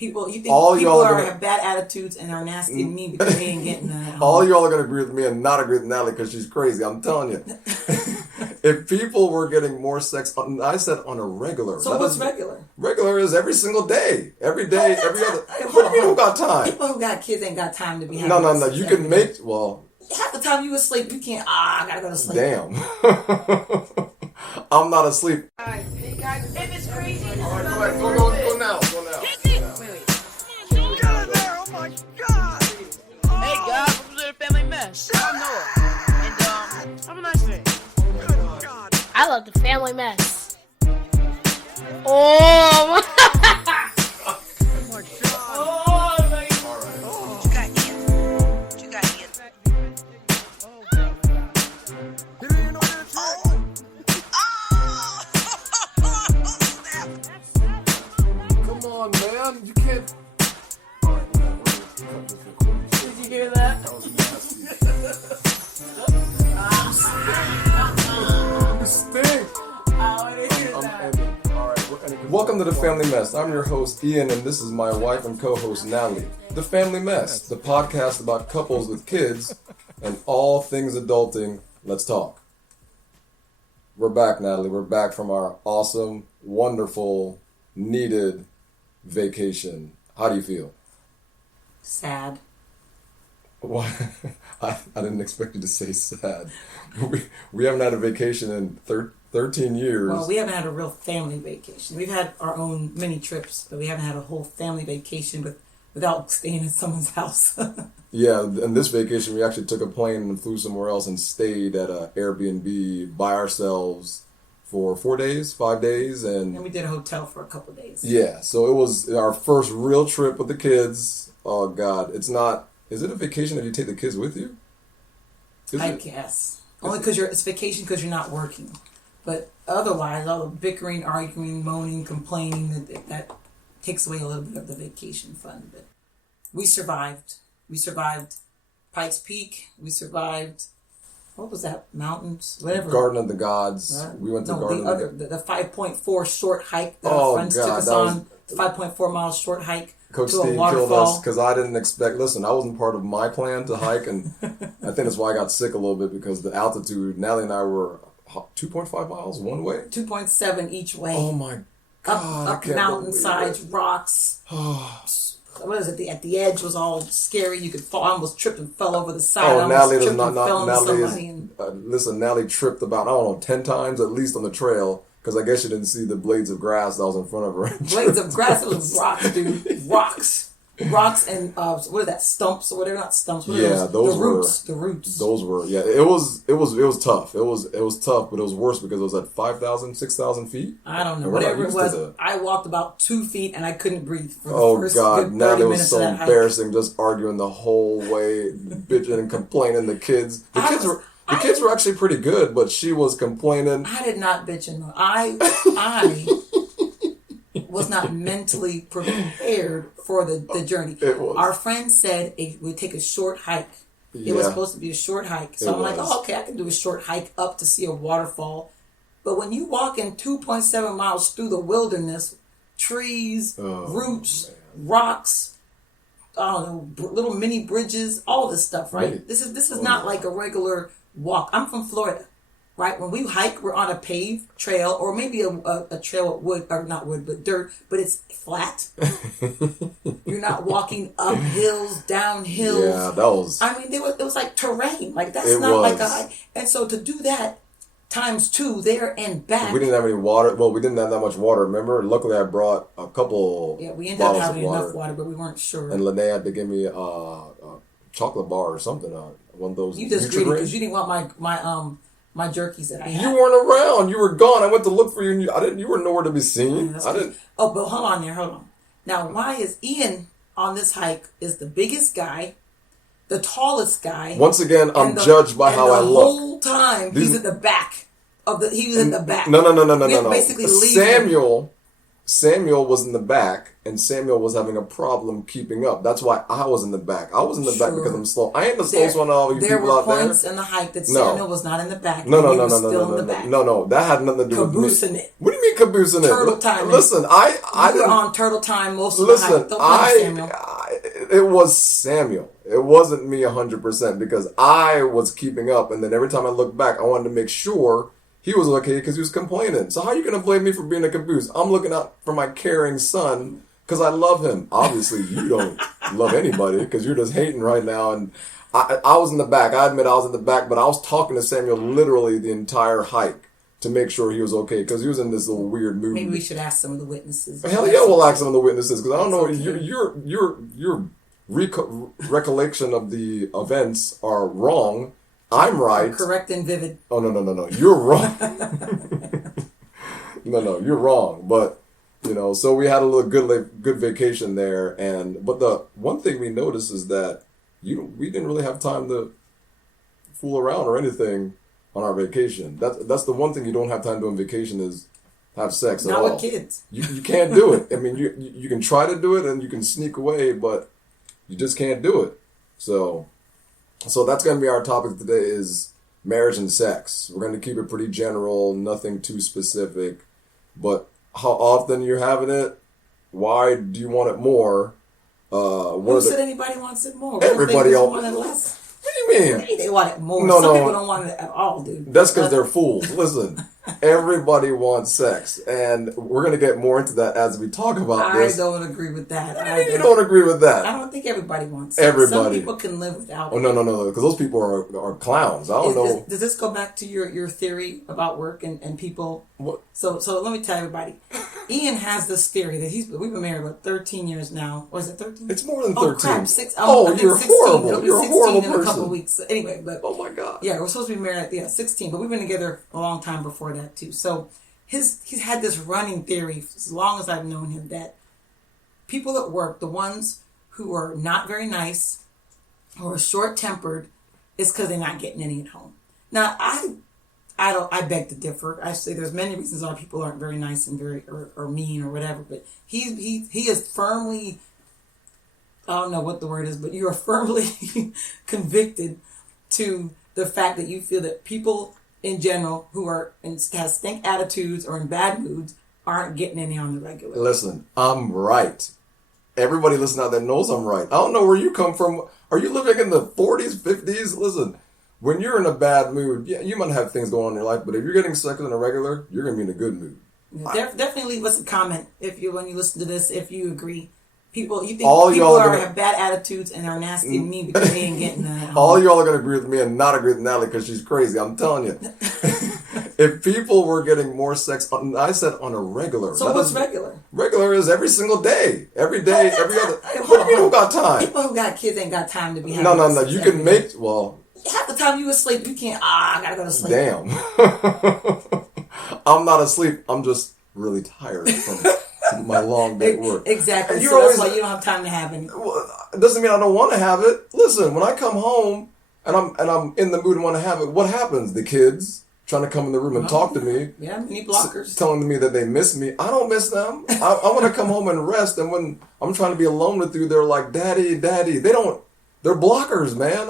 People, you think all people y'all have bad attitudes and are nasty and mean because they ain't getting that. All y'all are going to agree with me and not agree with Natalie because she's crazy. I'm telling you. If people were getting more sex, I said on a regular. So what's regular? Regular is every single day. Every day, every other. What do you mean who got time? People who got kids ain't got time to be having No. You can make, well. Half the time you asleep, you can't, I gotta go to sleep. Damn. I'm not asleep. Hey guys, if it's crazy. All right, go now. Wait. Get out of there! Oh my God! Hey guys, welcome to the Family Mess. I'm Noah. And have a nice day. Good God! I love the Family Mess. Oh my God! You got Ian. You got Ian. You didn't even know that. Come on, man. You can't. All right, man. We're going to cut this recording. Did you hear that? That was nasty. You stink. I didn't hear I'm that. ending. All right, we're ending. Welcome to The Family Mess. I'm your host, Ian, and this is my wife and co-host, Nathalie. The Family Mess, the podcast about couples with kids and all things adulting. Let's talk. We're back, Nathalie. We're back from our awesome, wonderful, needed vacation. How do you feel? Sad. Why? I didn't expect you to say sad. We haven't had a vacation in 13 years. Well, we haven't had a real family vacation. We've had our own mini trips, but we haven't had a whole family vacation without staying in someone's house. Yeah, and this vacation we actually took a plane and flew somewhere else and stayed at a Airbnb by ourselves for 5 days, And we did a hotel for a couple of days. yeah. So it was our first real trip with the kids. Oh God, it's not. Is it a vacation if you take the kids with you? I guess only because it's vacation because you're not working, but otherwise all the bickering, arguing, moaning, complaining that takes away a little bit of the vacation fun. But we survived. We survived Pikes Peak. We survived. What was that? Mountains? Whatever. Garden of the Gods. We went to Garden of the Gods. The 5.4 short hike that our friends took us on. 5.4 miles short hike Coach to a Steve waterfall. killed us because I didn't expect. Listen, I wasn't part of my plan to hike, and I think that's why I got sick a little bit because the altitude. Natalie and I were 2.5 miles one way. 2.7 each way. Oh my God! Up mountainsides, rocks. What is it? At the edge was all scary. You could fall. I almost tripped and fell over the side. Oh, Natalie does tripped and fell into somebody. Listen, Natalie tripped about, I don't know, 10 times at least on the trail because I guess she didn't see the blades of grass that was in front of her. Blades of grass. It was rocks, dude. Rocks and what are that? Stumps or whatever. Not stumps. What Yeah, those the were roots. The roots. Those were, yeah. It was tough. It was tough, but it was worse because it was at 5,000, 6,000 feet. I don't know. And we're not Whatever it used was, to that. I walked about 2 feet and I couldn't breathe for the first God, good 30 Natalie was minutes so of that hike. embarrassing, just arguing the whole way, bitching and complaining. The kids were actually pretty good, but she was complaining. I did not bitch and moan. I was not mentally prepared for the journey. It was. Our friend said we'd take a short hike. It was supposed to be a short hike. So I'm like, okay, I can do a short hike up to see a waterfall. But when you walk in 2.7 miles through the wilderness, trees, roots, rocks, I don't know, little mini bridges, all this stuff, right? Right. This is not like a regular walk. I'm from Florida. Right, when we hike, we're on a paved trail, or maybe a trail of wood, or not wood, but dirt, but it's flat. You're not walking up hills, down hills. Yeah, that was. I mean, it was like terrain. Like that's not like a hike. And so to do that times 2 there and back. We didn't have any water. Well, we didn't have that much water. Remember? Luckily, I brought a couple. Yeah, we ended up bottles having of water. enough water, but we weren't sure. And Lene had to give me a chocolate bar or something. One of those. You just greedy because you didn't want my jerkies that I had. You weren't around. You were gone. I went to look for you. And you were nowhere to be seen. Yeah, I didn't. Oh, but hold on. Now, why is Ian on this hike is the biggest guy, the tallest guy? Once again, I'm judged by how I look. The whole time he's at the back of the. He was in the back. No. We had to basically leave him. Samuel was in the back, and Samuel was having a problem keeping up. That's why I was in the back. I was in the back because I'm slow. I ain't the slowest one of all you people out there. There were points in the hike that Samuel was not in the back. No. That had nothing to do with me. Caboosing it. What do you mean caboosing it? Turtle time. Listen, I were on turtle time most of the hike. Don't blame Samuel. It was Samuel. It wasn't me 100% because I was keeping up, and then every time I looked back, I wanted to make sure he was okay because he was complaining. So how are you going to blame me for being a caboose? I'm looking out for my caring son because I love him. Obviously, you don't love anybody because you're just hating right now. And I was in the back. I admit I was in the back, but I was talking to Samuel literally the entire hike to make sure he was okay because he was in this little weird mood. Maybe we should ask some of the witnesses. Hell yeah, we'll ask some of the witnesses because I don't know. Your recollection of the events are wrong. I'm right. Correct and vivid. Oh, no. You're wrong. No, you're wrong. But, so we had a little good vacation there. But the one thing we noticed is that we didn't really have time to fool around or anything on our vacation. That's the one thing you don't have time to do on vacation is have sex at all. Not with kids. You can't do it. I mean, you can try to do it and you can sneak away, but you just can't do it. So that's going to be our topic today is marriage and sex. We're going to keep it pretty general, nothing too specific. But how often you're having it? Why do you want it more? Who said anybody wants it more? Everybody else want it less. What do you mean? They want it more. No. Some people don't want it at all, dude. That's because they're fools. Listen, everybody wants sex, and we're going to get more into that as we talk about this. I don't agree with that. What do you mean you don't agree with that? I don't think everybody wants sex. Everybody. Some people can live without it. Oh, no, because those people are clowns. I don't know. Does this go back to your theory about work and people? What? So let me tell everybody. Ian has this theory that we've been married about 13 years now. Or is it 13? It's more than 13. Oh, crap. You're 16. horrible. It'll be You're a 16 horrible in person. a couple of weeks. Anyway, but oh my God. Yeah, we're supposed to be married at 16, but we've been together a long time before that too. So he's had this running theory as long as I've known him that people at work, the ones who are not very nice or short-tempered, is because they're not getting any at home. Now I beg to differ. I say there's many reasons why people aren't very nice and very or mean or whatever, but he is firmly, I don't know what the word is, but you are firmly convicted to the fact that you feel that people in general who has stink attitudes or in bad moods aren't getting any on the regular. Listen, I'm right. Everybody listening out there knows I'm right. I don't know where you come from. Are you living in the 40s, 50s? Listen, when you're in a bad mood, yeah, you might have things going on in your life, but if you're getting sex in a regular, you're going to be in a good mood. Yeah, definitely leave us a comment when you listen to this, if you agree. You think all people y'all have bad attitudes and are nasty and mean because they ain't getting that. All y'all are going to agree with me and not agree with Natalie because she's crazy. I'm telling you. If people were getting more sex, I said on a regular. So what's regular? Regular is every single day. Every day, every other. What do you mean who got time? People who got kids ain't got time to be having No. You can make, half the time you asleep, you can't, I gotta go to sleep. Damn. I'm not asleep. I'm just really tired from my long day at work. Exactly. And that's why you don't have time to have any. Well, it doesn't mean I don't want to have it. Listen, when I come home and I'm in the mood and want to have it, what happens? The kids trying to come in the room and talk to me. Yeah, many blockers. Telling me that they miss me. I don't miss them. I want to come home and rest. And when I'm trying to be alone with you, they're like, Daddy. They're blockers, man.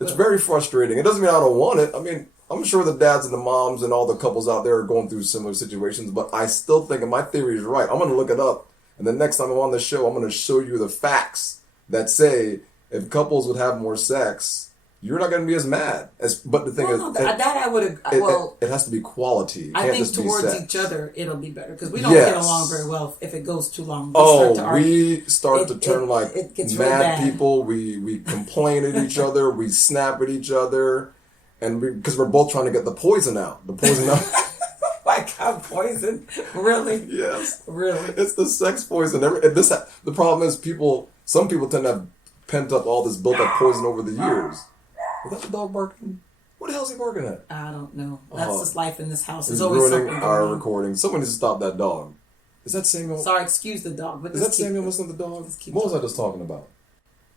It's very frustrating. It doesn't mean I don't want it. I mean, I'm sure the dads and the moms and all the couples out there are going through similar situations, but I still think, and my theory is right, I'm going to look it up, and the next time I'm on the show, I'm going to show you the facts that say if couples would have more sex, you're not going to be as mad. But the thing is, I would agree. It has to be quality. It I can't think just be towards sex. each other, it'll be better because we don't get along very well if it goes too long. We start to turn like it gets mad people. We complain at each other. We snap at each other, and because we're both trying to get the poison out. My God, poison? Really? Yes. Really? It's the sex poison. The problem is some people tend to have pent up all this built up poison over the years. Is that the dog barking? What the hell is he barking at? I don't know. That's just life in this house. He's There's always ruining something our going on. recording. Someone needs to stop that dog. Is that Samuel? Sorry, excuse the dog. But Is that Samuel missing the dog? What was I just talking about?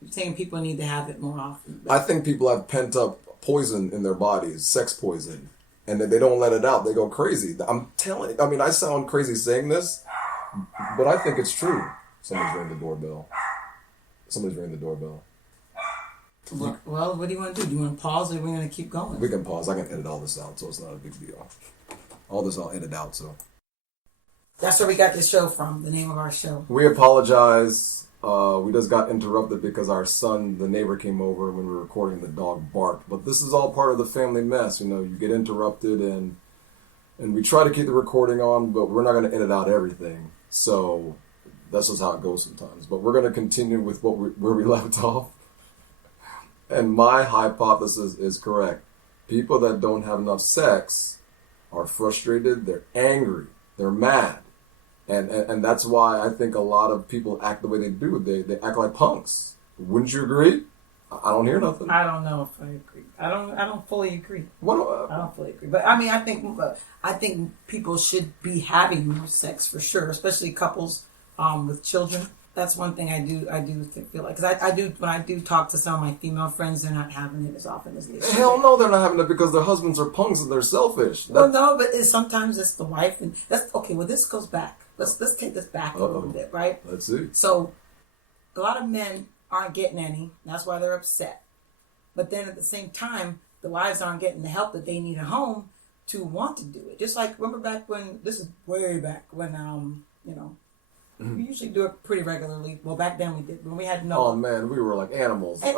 You're saying people need to have it more often. I think people have pent up poison in their bodies, sex poison, and that they don't let it out. They go crazy. I'm telling you. I mean, I sound crazy saying this, But I think it's true. Somebody's ringing the doorbell. Well, what do you want to do? Do you want to pause or are we going to keep going? We can pause. I can edit all this out, so it's not a big deal. All this I'll edit out, so. That's where we got this show from, the name of our show. We apologize. We just got interrupted because our son, the neighbor, came over when we were recording. The dog barked. But this is all part of the family mess. You know, you get interrupted and we try to keep the recording on, but we're not going to edit out everything. So that's just how it goes sometimes. But we're going to continue with where we left off. And my hypothesis is correct. People that don't have enough sex are frustrated, they're angry, they're mad. And that's why I think a lot of people act the way they do. They act like punks. Wouldn't you agree? I don't hear nothing. I don't know if I agree. I don't fully agree. What? I don't fully agree. But I mean, I think people should be having more sex for sure, especially couples with children. That's one thing I do feel like, because I do, when I do talk to some of my female friends, they're not having it as often as they should. Hell no, they're not having it because their husbands are punks and they're selfish. Well, no, but sometimes it's the wife, and that's okay. Well, this goes back. Let's take this back a little bit, right? Let's see. So, a lot of men aren't getting any. That's why they're upset. But then at the same time, the wives aren't getting the help that they need at home to want to do it. Just like, remember back when, this is way back when, we usually do it pretty regularly. Well, back then we did. When we had Noah. Oh, man, we were like animals. And,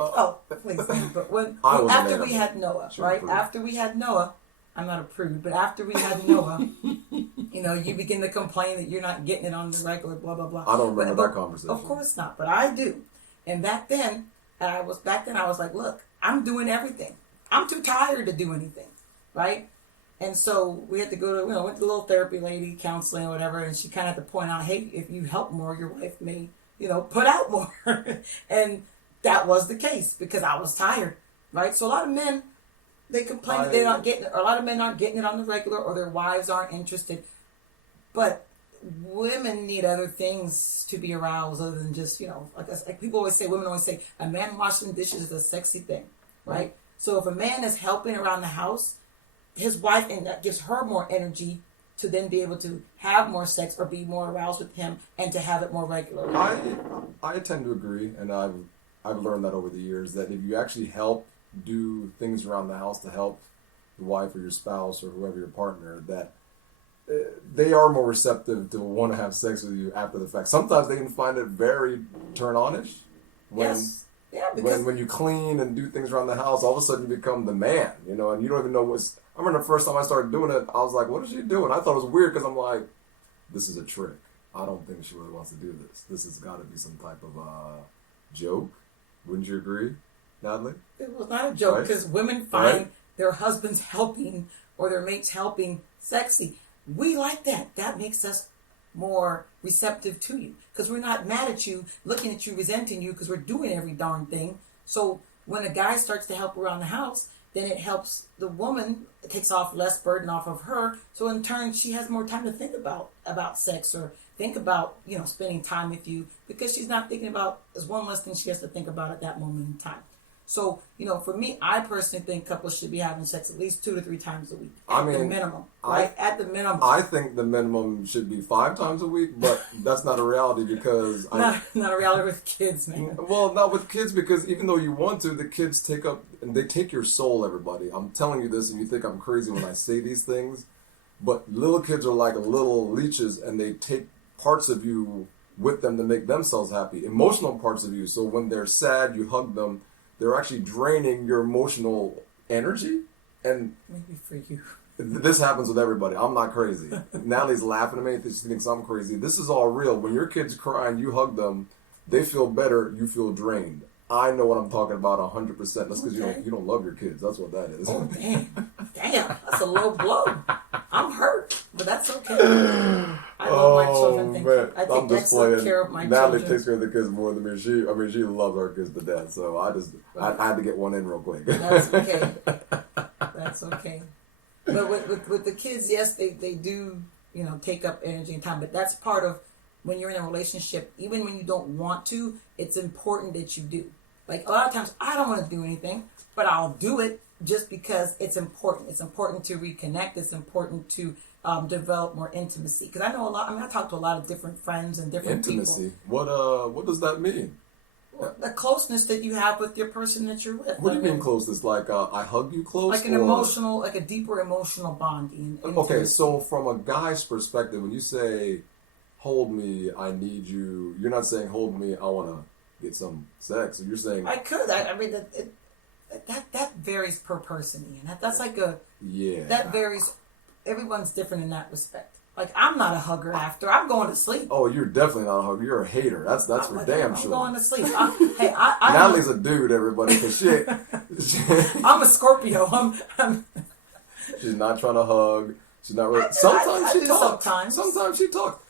please. But after we had Noah, right? After we had Noah, I'm not a prude, but after we had Noah, you begin to complain that you're not getting it on the regular, blah, blah, blah. I don't remember that conversation. Of course not, but I do. And back then I was like, look, I'm doing everything. I'm too tired to do anything, right? And so we had to go to, went to the little therapy lady, counseling or whatever, and she kind of had to point out, hey, if you help more, your wife may, put out more. And that was the case because I was tired, right? So a lot of men, they complain that they're not getting it, or a lot of men aren't getting it on the regular, or their wives aren't interested. But women need other things to be aroused other than just, like people always say, women always say, a man washing dishes is a sexy thing, right? So if a man is helping around the house, his wife, and that gives her more energy to then be able to have more sex or be more aroused with him and to have it more regularly. I tend to agree, and I've learned that over the years, that if you actually help do things around the house to help the wife or your spouse or whoever your partner, that they are more receptive to want to have sex with you after the fact. Sometimes they can find it very turn-on-ish. Yes. Yeah, because when you clean and do things around the house, all of a sudden you become the man, and you don't even know what's... I remember the first time I started doing it, I was like, what is she doing? I thought it was weird because I'm like, this is a trick. I don't think she really wants to do this. This has got to be some type of joke. Wouldn't you agree, Nathalie? It was not a joke because women find their husbands helping or their mates helping sexy. We like that. That makes us more receptive to you because we're not mad at you, looking at you, resenting you because we're doing every darn thing. So when a guy starts to help around the house, then it helps the woman. It takes off less burden off of her. So in turn, she has more time to think about sex or think about, spending time with you because she's not thinking about, there's one less thing she has to think about at that moment in time. So, for me, I personally think couples should be having sex at least 2 to 3 times a week. At the minimum, right? At the minimum. I think the minimum should be 5 times a week, but that's not a reality because... not a reality with kids, man. Well, not with kids because even though you want to, the kids take your soul, everybody. I'm telling you this and you think I'm crazy when I say these things, but little kids are like little leeches and they take parts of you with them to make themselves happy, emotional parts of you. So when they're sad, you hug them. They're actually draining your emotional energy. And maybe for you. This happens with everybody. I'm not crazy. Natalie's laughing at me. She thinks I'm crazy. This is all real. When your kids cry and you hug them, they feel better. You feel drained. I know what I'm talking about 100%. That's because you don't love your kids. That's what that is. Oh, damn. That's a low blow. I'm hurt, but that's okay. I love my children. I take excellent care of my Natalie children. takes care of the kids more than me. She loves our kids to death. So I had to get one in real quick. That's okay. That's okay. But with the kids, yes, they do, take up energy and time. But that's part of when you're in a relationship. Even when you don't want to, it's important that you do. Like a lot of times, I don't want to do anything, but I'll do it just because it's important. It's important to reconnect. It's important to develop more intimacy. Because I know a lot. I mean, I talk to a lot of different friends and different Intimacy. people. What does that mean? The closeness that you have with your person that you're with. What do you mean closeness? Like I hug you close? Like an emotional, like a deeper emotional bond. Okay, so from a guy's perspective, when you say hold me, I need you, you're not saying hold me, I want to get some sex. You're saying I could. I mean, that varies per person, Ian. That's like that varies. Everyone's different in that respect. Like, I'm not a hugger after. I'm going to sleep. Oh, you're definitely not a hugger. You're a hater. That's for damn sure. I'm going to sleep. Natalie's a dude, everybody, because shit. I'm a Scorpio. She's not trying to hug. She's not really. Sometimes she talks. Sometimes she talks.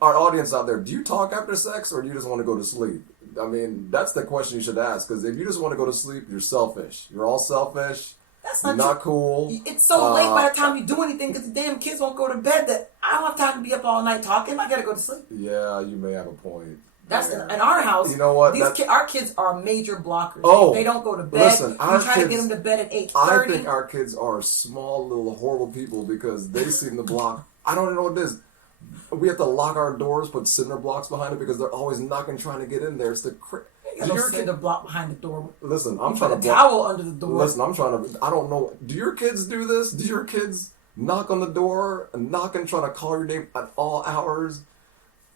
Our audience out there, do you talk after sex or do you just want to go to sleep? I mean, that's the question you should ask, because if you just want to go to sleep, you're selfish. You're all selfish. That's not cool. It's so late by the time you do anything because the damn kids won't go to bed that I don't have time to be up all night talking. I gotta go to sleep. Yeah, you may have a point. That's in our house. You know what? Our kids are major blockers. Oh, they don't go to bed. Listen, we try to get them to bed at 8:30. I think our kids are small, little, horrible people because they seem to block. I don't know what it is. We have to lock our doors, put cinder blocks behind it because they're always knocking, trying to get in there. It's the cinder block behind the door. Listen, I'm trying to put a towel under the door. Listen, I'm trying to. I don't know. Do your kids do this? Do your kids knock on the door and trying to call your name at all hours?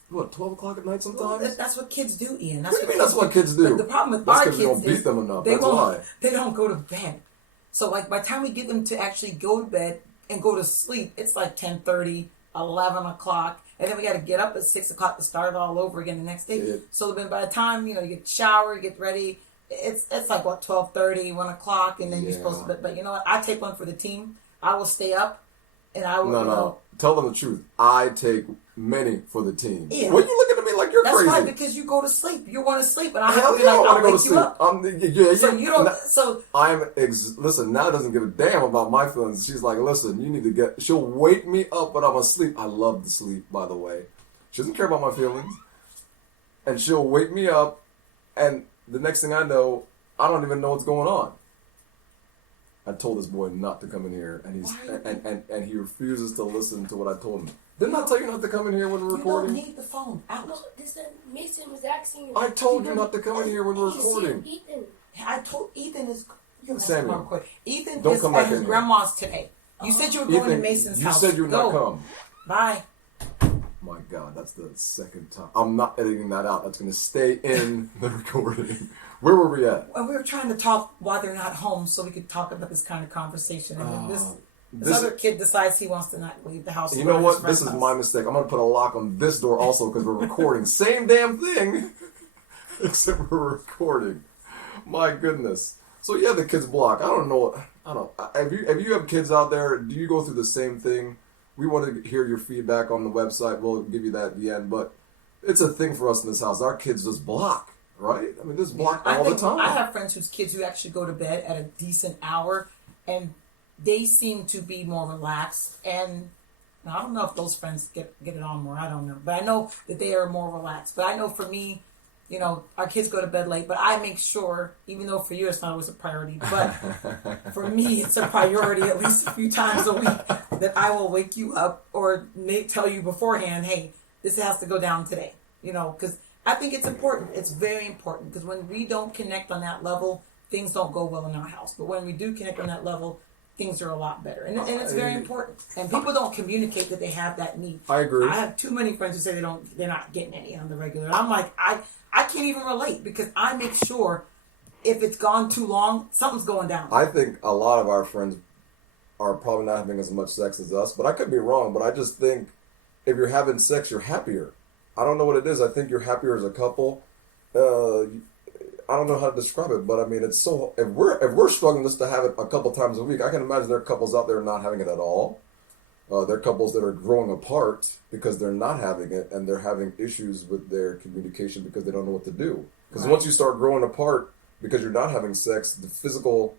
What, 12 o'clock at night sometimes? Well, that's what kids do, Ian. What do you mean that's what kids do? The problem with that's our kids we don't beat them enough. That's why. They don't go to bed. So, like, by the time we get them to actually go to bed and go to sleep, it's like 10:30, 11 o'clock. And then we got to get up at 6 o'clock to start it all over again the next day. Yeah. So then by the time, you get shower, get ready, it's like, 12:30, 1 o'clock, and then you're supposed to, but you know what? I take one for the team. I will stay up, and I will, No. Tell them the truth. I take many for the team. Yeah. What are you looking at me like you're crazy? That's right, because you go to sleep. You want to sleep, and I Hell have to be yeah, like, I want to go to sleep. So you don't, listen, Nat doesn't give a damn about my feelings. She's like, listen, you need to she'll wake me up when I'm asleep. I love to sleep, by the way. She doesn't care about my feelings. And she'll wake me up, and the next thing I know, I don't even know what's going on. I told this boy not to come in here, and he refuses to listen to what I told him. Didn't I tell you not to come in here when we're recording? You don't need the phone. Mason was asking. I told you not to come in here when we're recording. Ethan. I told Ethan is. Samuel, Ethan don't is come at back his in grandma's today. You said you were going to Mason's house. You said you would not come. Bye. My God, that's the second time. I'm not editing that out. That's going to stay in the recording. Where were we at? Well, we were trying to talk while they're not home so we could talk about this kind of conversation. And then this other kid decides he wants to not leave the house. You know what? This is my mistake. I'm going to put a lock on this door also because we're recording. Same damn thing, except we're recording. My goodness. So yeah, the kids block. I don't know. If you have kids out there, do you go through the same thing? We want to hear your feedback on the website. We'll give you that at the end. But it's a thing for us in this house. Our kids just block, right? I mean, just block all the time. I have friends whose kids who actually go to bed at a decent hour, and they seem to be more relaxed. And I don't know if those friends get it on more. I don't know. But I know that they are more relaxed. But I know for me, our kids go to bed late, but I make sure, even though for you it's not always a priority, but for me it's a priority at least a few times a week that I will wake you up or tell you beforehand, hey, this has to go down today, because I think it's important. It's very important, because when we don't connect on that level, things don't go well in our house. But when we do connect on that level, things are a lot better. And it's very important. And people don't communicate that they have that need. I agree. I have too many friends who say they're not getting any on the regular. I'm like, I can't even relate, because I make sure if it's gone too long, something's going down. I think a lot of our friends are probably not having as much sex as us, but I could be wrong. But I just think if you're having sex, you're happier. I don't know what it is. I think you're happier as a couple. I don't know how to describe it, but I mean, it's so. If we're struggling just to have it a couple times a week, I can imagine there are couples out there not having it at all. There are couples that are growing apart because they're not having it, and they're having issues with their communication because they don't know what to do. Because once you start growing apart because you're not having sex, the physical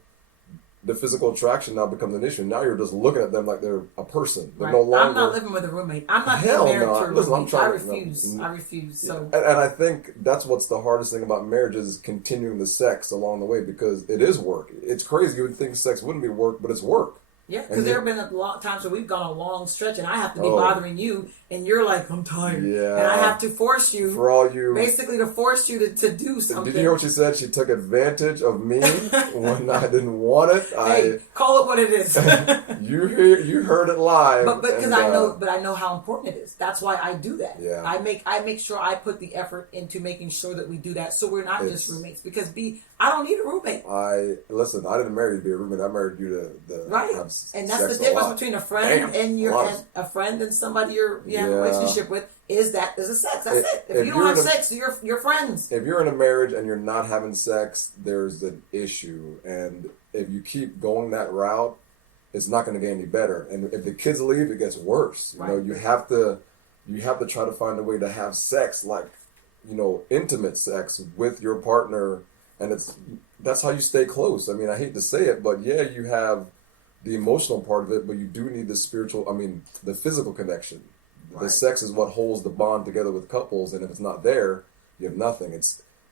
attraction now becomes an issue. Now you're just looking at them like they're a person. They're no longer. I'm not living with a roommate. I'm not Hell married no. to a roommate. Listen, I refuse. I refuse. So. And I think that's what's the hardest thing about marriage is continuing the sex along the way, because it is work. It's crazy. You would think sex wouldn't be work, but it's work. Yeah, because And there have been a lot of times where we've gone a long stretch and I have to be Oh. bothering you and you're like, I'm tired. Yeah. And I have to force you, For all you... basically to force you to do something. Did you hear what she said? She took advantage of me when I didn't want it. Hey, call it what it is. You heard it live. But because and, I know how important it is. That's why I do that. Yeah. I make sure I put the effort into making sure that we do that, so we're not It's- just roommates. Because I don't need a roommate. Listen, I didn't marry you to be a roommate. I married you to Right, have and that's sex the a difference lot. between a friend Damn, and a lot of- a friend and somebody you have a Yeah. relationship with. Is that there's a sex? That's it. If if you don't you're have in a- sex, you're friends. If you're in a marriage and you're not having sex, there's an issue. And if you keep going that route, it's not going to get any better. And if the kids leave, it gets worse. You know, Right. you have to try to find a way to have sex, like, intimate sex with your partner, and that's how you stay close. I mean, I hate to say it, but yeah, you have the emotional part of it, but you do need the physical connection. The Right. sex is what holds the bond together with couples, and if it's not there, you have nothing.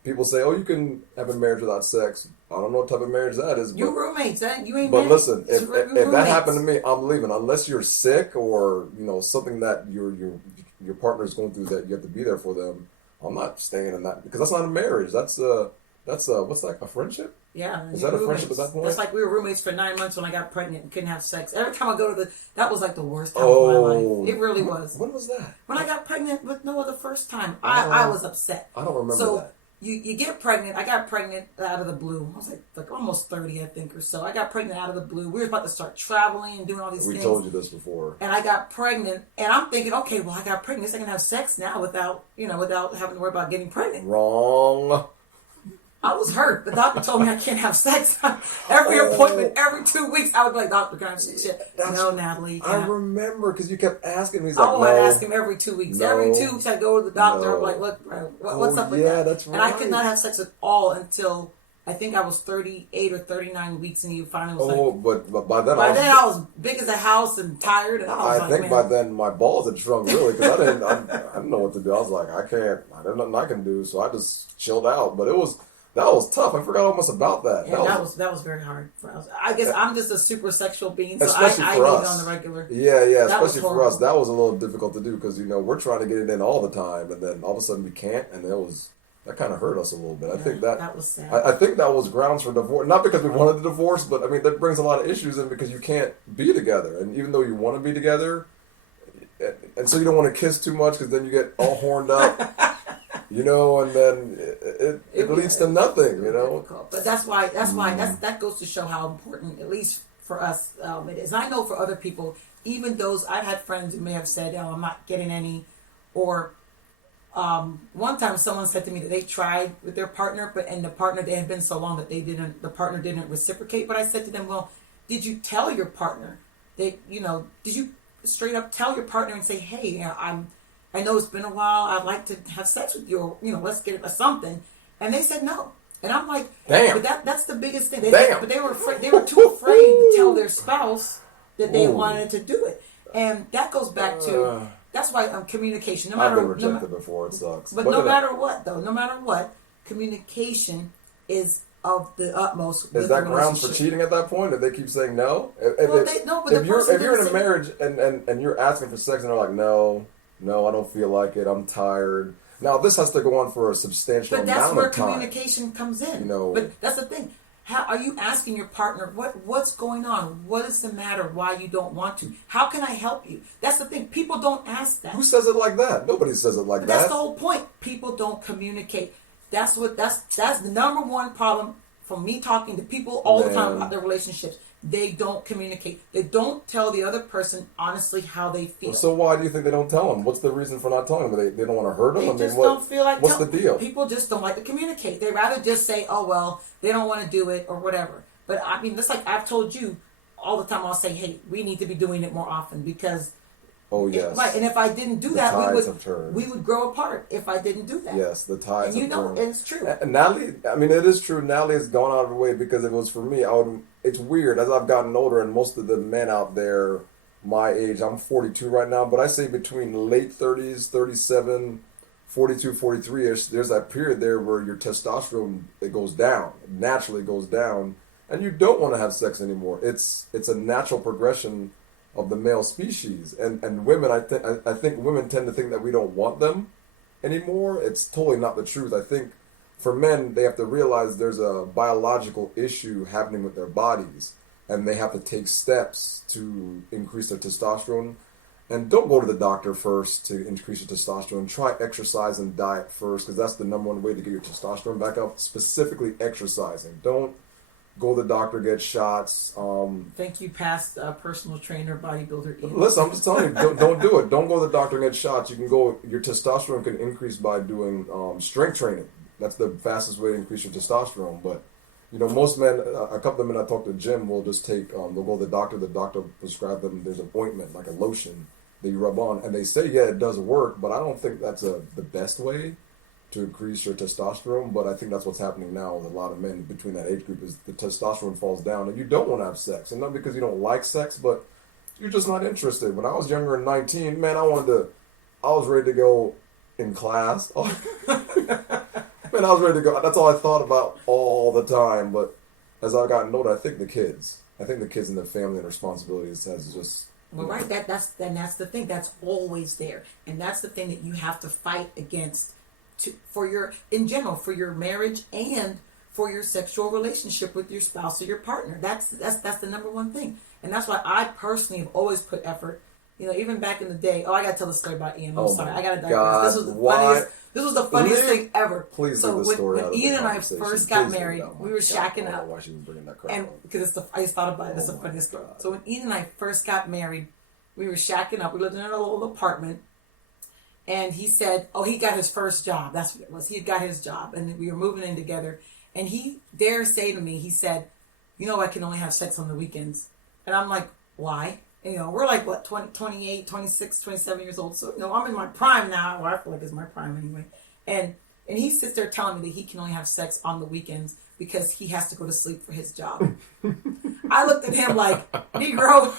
People say, "Oh, you can have a marriage without sex." I don't know what type of marriage that is. You roommates, you ain't. But married. listen, It's if roommates. that happened to me, I'm leaving. Unless you're sick or something that your partner's going through that you have to be there for them. I'm not staying in that because that's not a marriage. That's what's that, a friendship? Yeah, Is you're that a roommates. friendship at that point? That's like we were roommates for 9 months when I got pregnant and couldn't have sex. Every time I go to that was like the worst time of my life. It really was. When was that? When I got pregnant with Noah the first time, I was upset. I don't remember So that. you get pregnant. I got pregnant out of the blue. I was like almost 30, I think, or so. I got pregnant out of the blue. We were about to start traveling and doing all these We things. told you this before. And I got pregnant, and I'm thinking, okay, well, I got pregnant. I can have sex now without having to worry about getting pregnant. Wrong. I was hurt. The doctor told me I can't have sex. Every appointment, every 2 weeks, I would be like, doctor, can I have sex? No, Natalie. I can't. remember because you kept asking me. He's like, Oh, no. I'd ask him every 2 weeks. No. Every 2 weeks, I'd go to the doctor. No. I'm like, look, bro, what's up with yeah, that? that's And I could right. not have sex at all until I think I was 38 or 39 weeks, and he finally was Oh, like. but by then By then, I was big as a house and tired, and I was I like, think man. by then my balls had shrunk really because I didn't know what to do. I was like, I didn't know nothing I can do, so I just chilled out. But that was tough. I forgot almost about that. Yeah, that was very hard for us. I guess I'm just a super sexual being, so Especially I for need us. it on the regular. Yeah, That was especially for horrible. us. That was a little difficult to do because, we're trying to get it in all the time, and then all of a sudden we can't, and that kind of hurt us a little bit. I think that was sad. I think that was grounds for divorce. Not because we wanted the divorce, but, I mean, that brings a lot of issues in because you can't be together. And even though you want to be together, and so you don't want to kiss too much because then you get all horned up, and then it leads to nothing, Difficult. But that's why that goes to show how important, at least for us, it is. And I know for other people, even those I've had friends who may have said, "Oh, I'm not getting any," or one time someone said to me that they tried with their partner, and the partner, they had been so long that the partner didn't reciprocate. But I said to them, "Well, did you tell your partner that did you straight up tell your partner and say, hey, I know it's been a while. I'd like to have sex with you. Or, let's get something." And they said no. And I'm like, Damn. But that's the biggest thing. Damn. But they were afraid. They were too afraid to tell their spouse that they Ooh. wanted to do it. And that goes back to that's why communication. No I've matter been rejected before. It sucks. but no matter what, though, no matter what, communication is of the utmost. Is with that the grounds for relationship. cheating at that point? If they keep saying no? But If you're in a marriage and you're asking for sex and they're like, no, I don't feel like it. I'm tired. Now this has to go on for a substantial But that's amount where of time. communication comes in. You know. But that's the thing. How are you asking your partner what's going on? What is the matter? Why you don't want to? How can I help you? That's the thing. People don't ask that. Who says it like that? Nobody says it like But that. that's the whole point. People don't communicate. That's the number one problem from me talking to people all the time Man. about their relationships. They don't communicate. They don't tell the other person honestly how they feel. So why do you think they don't tell them? What's the reason for not telling them? They don't want to hurt them? They just don't feel like what's the deal? People just don't like to communicate. They rather just say, "Oh well, they don't want to do it" or whatever. But I mean, that's like I've told you all the time. I'll say, "Hey, we need to be doing it more often because." Oh yes. Right, and if I didn't do The that, tides have turned. we would grow apart if I didn't do that. Yes, the tides And have turned. and it's true. And Natalie, I mean, it is true. Natalie has gone out of her way because if it was for me, it's weird. As I've gotten older, and most of the men out there my age, I'm 42 right now, but I say between late 30s, 37, 42, 43-ish, there's that period there where your testosterone, it goes down, naturally goes down. and you don't want to have sex anymore. It's a natural progression of the male species, and women. I think women tend to think that we don't want them anymore. It's totally not the truth. I think for men, they have to realize there's a biological issue happening with their bodies, and they have to take steps to increase their testosterone. And don't go to the doctor first to increase your testosterone. Try exercise and diet first, because that's the number one way to get your testosterone back up, specifically exercising. Don't go to the doctor, get shots. Thank you, past personal trainer, bodybuilder. Ian. Listen, I'm just telling you, don't do it. Don't go to the doctor and get shots. You can go, your testosterone can increase by doing strength training. That's the fastest way to increase your testosterone. But, you know, most men, a couple of men I talk to the gym will just take, they'll go to the doctor prescribe them, there's an ointment, like a lotion that you rub on. And they say, yeah, it does work, but I don't think that's the best way to increase your testosterone. But I think that's what's happening now with a lot of men between that age group is the testosterone falls down and you don't want to have sex. And not because you don't like sex, but you're just not interested. When I was younger and 19, man, I was ready to go in class. Man, I was ready to go. That's all I thought about all the time. But as I've gotten older, I think the kids and their family and responsibilities has just... Well, right, that's the thing. That's always there. And that's the thing that you have to fight against for your marriage and for your sexual relationship with your spouse or your partner. That's the number one thing. And that's why I personally have always put effort. You know, even back in the day. Oh, I gotta tell the story about Ian. I'm sorry. I gotta digress. This was the funniest thing ever. Please so leave the story out when of Ian the and I conversation. first got Please married, we were shacking up. Why she was bringing that crap And up. because I just thought about it. It's the funniest story. So when Ian and I first got married, we were shacking up. We lived in a little apartment. And he said, oh, he got his first job. That's what it was. He had got his job. And we were moving in together. And he dared say to me, he said, you know, I can only have sex on the weekends. And I'm like, why? And, you know, we're like, what, 28, 26, 27 years old. So, you know, I'm in my prime now. Or I feel like it's my prime anyway. And he sits there telling me that he can only have sex on the weekends because he has to go to sleep for his job. I looked at him like, Negro.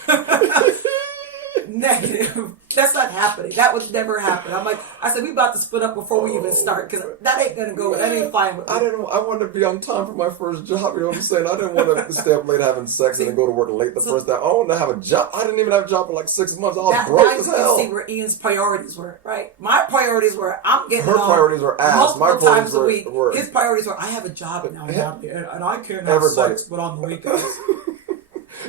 Negative. That's not happening. That would never happen. I said, we about to split up before we even start because that ain't gonna go. That ain't fine with me. I wanted to be on time for my first job. You know what I'm saying? I didn't want to stay up late having sex and then go to work late the first day. I wanted to have a job. I didn't even have a job for like 6 months. I was broke as hell. You see where Ian's priorities were, right? My priorities were I'm getting her priorities were ass. My multiple times a week. Were His priorities were I have a job now, and I can't have sex, but on the weekends.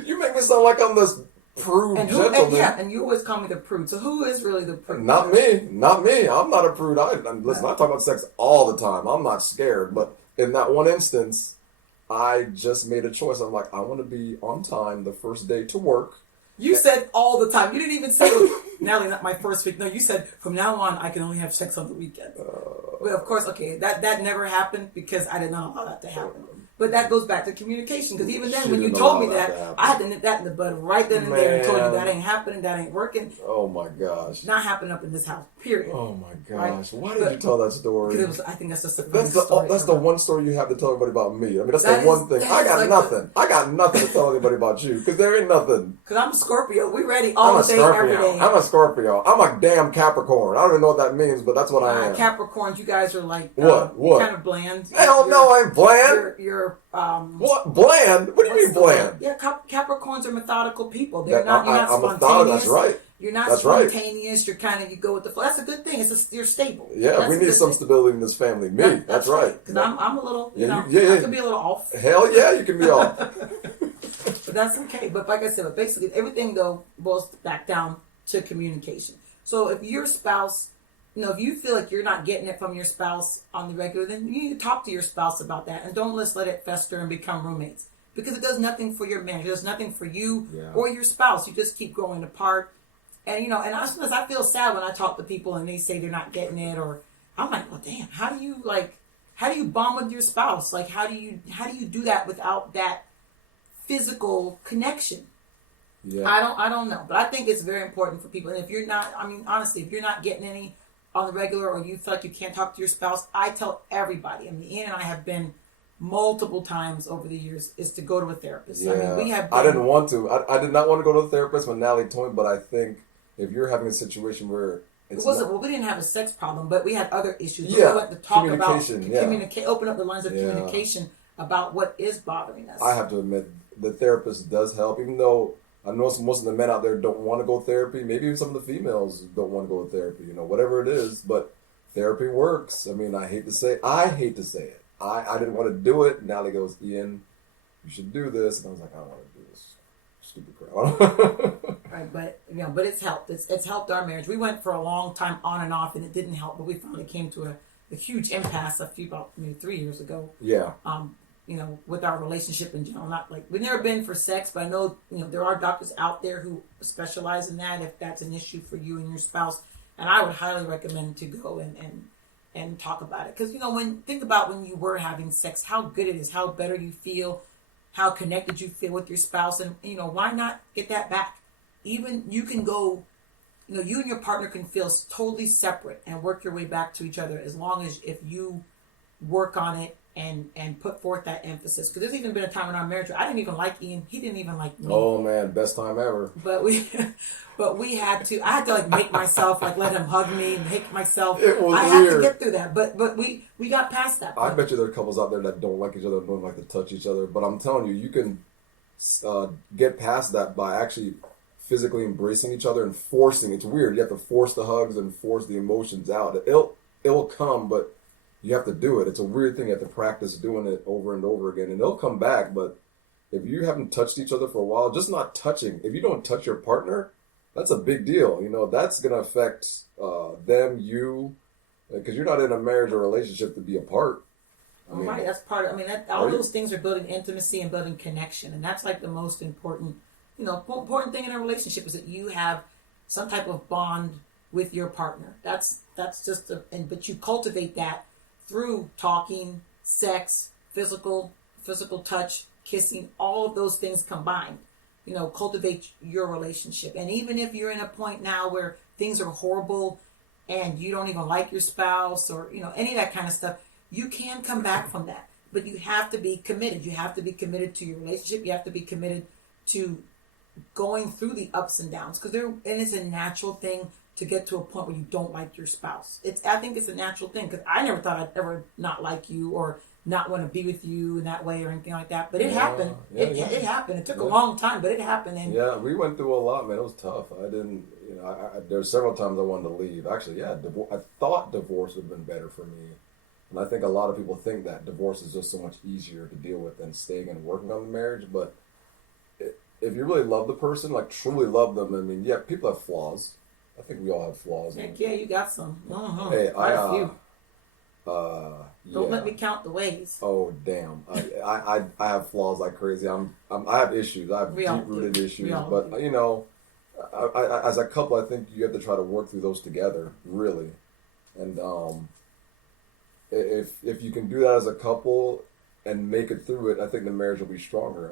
You make me sound like I'm this prude gentleman. And you always call me the prude. So who is really the prude? Not me. I'm not a prude. Listen, I talk about sex all the time. I'm not scared. But in that one instance, I just made a choice. I'm like, I want to be on time the first day to work. You said all the time. You didn't even say, Natalie, not my first week. No, you said, from now on, I can only have sex on the weekends. Well, of course, okay, that never happened because I did not allow that to happen. But that goes back to communication. Because even then, when you told me that, I had to nip that in the bud right then and there and told you that ain't happening, that ain't working. Oh, my gosh. Not happening up in this house, period. Oh, my gosh. Right? Why did you tell that story? Because I think that's just a funny story. That's the one story you have to tell everybody about me. I mean, that's the one thing. I got nothing. I got nothing to tell anybody about you. Because there ain't nothing. Because I'm a Scorpio. We ready all day, every day. I'm a Scorpio. I'm a damn Capricorn. I don't even know what that means, but that's what I am. Capricorns, you guys are like... What? Kind of bland. Hell no, I ain't bland. You're what? Bland? What do you mean bland? Yeah, Capricorns are methodical people. You're not I'm spontaneous. That's right. You're not spontaneous. You're kind of, you go with the flow. That's a good thing. You're stable. Yeah, we need some stability in this family. That's right. Because I'm a little, I could be a little off. Hell yeah, you can be off. But that's okay. But like I said, basically everything though boils back down to communication. So if your spouse, if you feel like you're not getting it from your spouse on the regular, then you need to talk to your spouse about that. And don't just let it fester and become roommates. Because it does nothing for your marriage. It does nothing for you or your spouse. You just keep growing apart. And, and sometimes I feel sad when I talk to people and they say they're not getting it. Or I'm like, well, damn, how do you bond with your spouse? Like, how do you do that without that physical connection? Yeah. I don't know. But I think it's very important for people. And if you're not, honestly, if you're not getting any on the regular or you feel like you can't talk to your spouse, I tell everybody. Ian and I have been multiple times over the years is to go to a therapist. Yeah. We have. I didn't want to. I did not want to go to a therapist when Natalie told me, but I think if you're having a situation where we didn't have a sex problem, but we had other issues. Yeah, we went to talk about communication. open up the lines of communication. about what is bothering us. I have to admit, the therapist does help, even though I know most of the men out there don't want to go to therapy. Maybe even some of the females don't want to go to therapy, whatever it is. But therapy works. I mean, I hate to say it. I I didn't want to do it. Natalie goes, Ian, you should do this. And I was like, I don't want to do this stupid crap. Right, but it's helped. It's helped our marriage. We went for a long time on and off, and it didn't help. But we finally came to a huge impasse about maybe 3 years ago. Yeah. With our relationship in general. Not like we've never been for sex, but I know there are doctors out there who specialize in that if that's an issue for you and your spouse. And I would highly recommend to go and talk about it, because think about when you were having sex, how good it is, how better you feel, how connected you feel with your spouse, and why not get that back? Even you can go, you and your partner can feel totally separate and work your way back to each other, as long as if you work on it and put forth that emphasis. Because there's even been a time in our marriage where I didn't even like Ian, he didn't even like me. Oh man, best time ever. But I had to like make myself like let him hug me and make myself. It was I weird. had to get through that. But we got past that. I bet you there are couples out there that don't like each other, don't like to touch each other. But I'm telling you, you can get past that by actually physically embracing each other and forcing. It's weird. You have to force the hugs and force the emotions out. It'll come, but you have to do it. It's a weird thing. You have to practice doing it over and over again, and it'll come back. But if you haven't touched each other for a while, just not touching. If you don't touch your partner, that's a big deal. That's going to affect them, you, because you're not in a marriage or relationship to be apart. Right, that's part of. All those things are building intimacy and building connection, and that's like the most important. Important thing in a relationship is that you have some type of bond with your partner. That's just but you cultivate that through talking, sex, physical touch, kissing, all of those things combined. Cultivate your relationship. And even if you're in a point now where things are horrible and you don't even like your spouse or any of that kind of stuff, you can come back from that. But you have to be committed. You have to be committed to your relationship. You have to be committed to going through the ups and downs, and it's a natural thing to get to a point where you don't like your spouse. I think it's a natural thing, because I never thought I'd ever not like you or not want to be with you in that way or anything like that. But it happened. It happened. It took a long time, but it happened. And yeah, we went through a lot, man. It was tough. I didn't, there's several times I wanted to leave. Actually, yeah, I thought divorce would have been better for me. And I think a lot of people think that divorce is just so much easier to deal with than staying and working on the marriage. But if you really love the person, like truly love them, yeah, people have flaws. I think we all have flaws. Heck yeah, you got some. Mm-hmm. Hey, a few. Don't yeah. let me count the ways. Oh damn! I have flaws like crazy. I have issues. I have deep-rooted issues. But as a couple, I think you have to try to work through those together, really. And if you can do that as a couple and make it through it, I think the marriage will be stronger.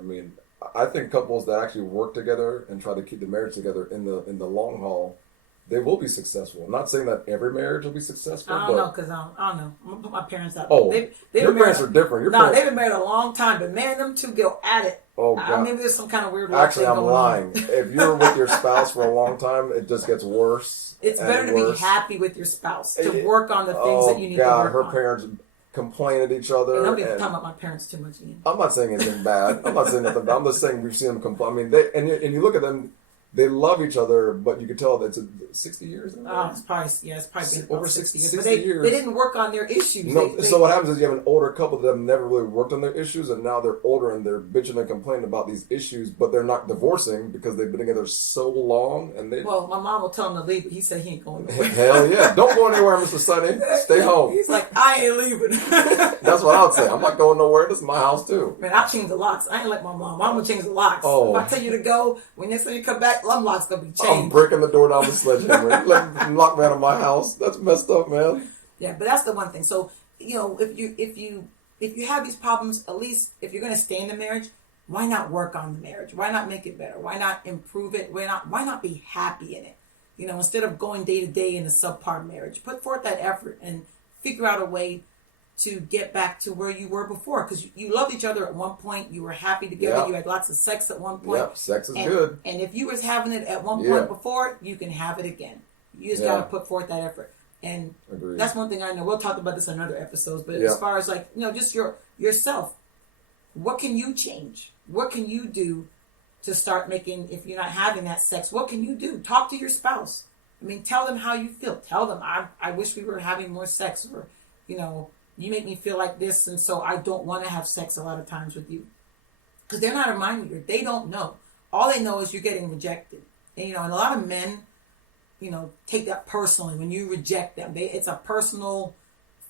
I think couples that actually work together and try to keep the marriage together in the long haul, they will be successful. I'm not saying that every marriage will be successful. I don't know, because I don't know. I'm going to put my parents out. Oh, your parents are different. They've been married a long time, but man, them two go at it. Oh, God. Maybe there's some kind of weird Actually, I'm lying. If you're with your spouse for a long time, it just gets worse. It's better to be happy with your spouse, to work on the things that you need to work her on. parents complain at each other. And nobody talking about my parents too much, Ian. I'm not saying anything bad. I'm not saying nothing bad. I'm just saying we've seen them complain. And you look at them, they love each other, but you can tell that it's 60 years. It's probably been over about 60 years. 60 But they years. didn't work on their issues. So what happens is you have an older couple that have never really worked on their issues, and now they're older and they're bitching and complaining about these issues, but they're not divorcing because they've been together so long. Well, my mom will tell him to leave, but he said he ain't going nowhere. Hell yeah. Don't go anywhere, Mr. Sonny. Stay home. He's like, I ain't leaving. That's what I would say. I'm not going nowhere. This is my house, too. Man, I'll change the locks. I ain't like my mom. Mom will change the locks. Oh. If I tell you to go, when next time you come back, them locks going to be changed. I'm breaking the door down with a sledgehammer. Lock me out of my house. That's messed up, man. Yeah, but that's the one thing. So, if you have these problems, at least if you're going to stay in the marriage, why not work on the marriage? Why not make it better? Why not improve it? Why not be happy in it? Instead of going day to day in a subpar marriage, put forth that effort and figure out a way to get back to where you were before, because you loved each other at one point. You were happy together. Yep. You had lots of sex at one point. Yep, sex is good. And if you was having it at one point before, you can have it again. You just got to put forth that effort. And Agreed. That's one thing I know. We'll talk about this in other episodes. But as far as just yourself, what can you change? What can you do to start making, if you're not having that sex, what can you do? Talk to your spouse. I mean, tell them how you feel. Tell them, I wish we were having more sex, or, you know, you make me feel like this, and so I don't want to have sex a lot of times with you. Because they're not a mind reader. They don't know. All they know is you're getting rejected. And, you know, and a lot of men, you know, take that personally when you reject them. It's a personal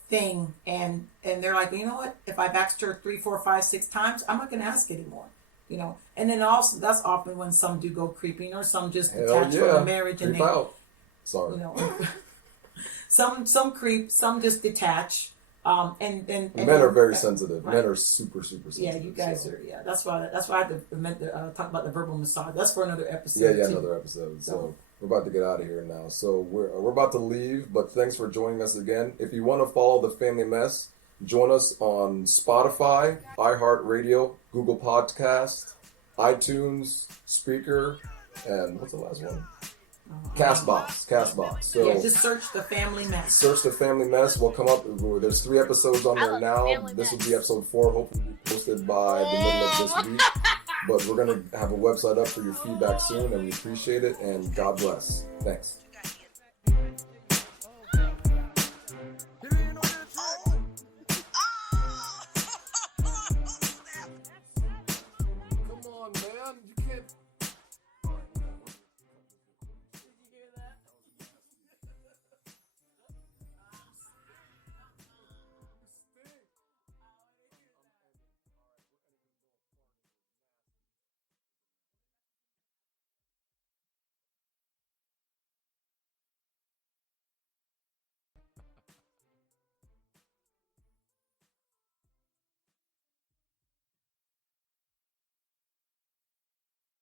thing, and they're like, well, you know what? If I've asked her 3, 4, 5, 6 times, I'm not going to ask anymore. You know, and then also that's often when some do go creeping, or some just detach from the marriage and creep out. Sorry. You know, some creep, some just detach. And men are very sensitive. Right. Men are super sensitive. Yeah, you guys are. Yeah, that's why I had to talk about the verbal massage. That's for another episode. Yeah, too. another episode. So we're about to get out of here now. So we're about to leave, but thanks for joining us again. If you want to follow the Family Mess, join us on Spotify, iHeartRadio, Google Podcast, iTunes, Spreaker, and what's the last one? Castbox. So yeah, just search the Family Mess. Search the Family Mess. We'll come up. There's 3 episodes on there now. Family This will Mess. be episode 4. Hopefully, be posted by the middle of this week. But we're gonna have a website up for your feedback soon, and we appreciate it. And God bless. Thanks.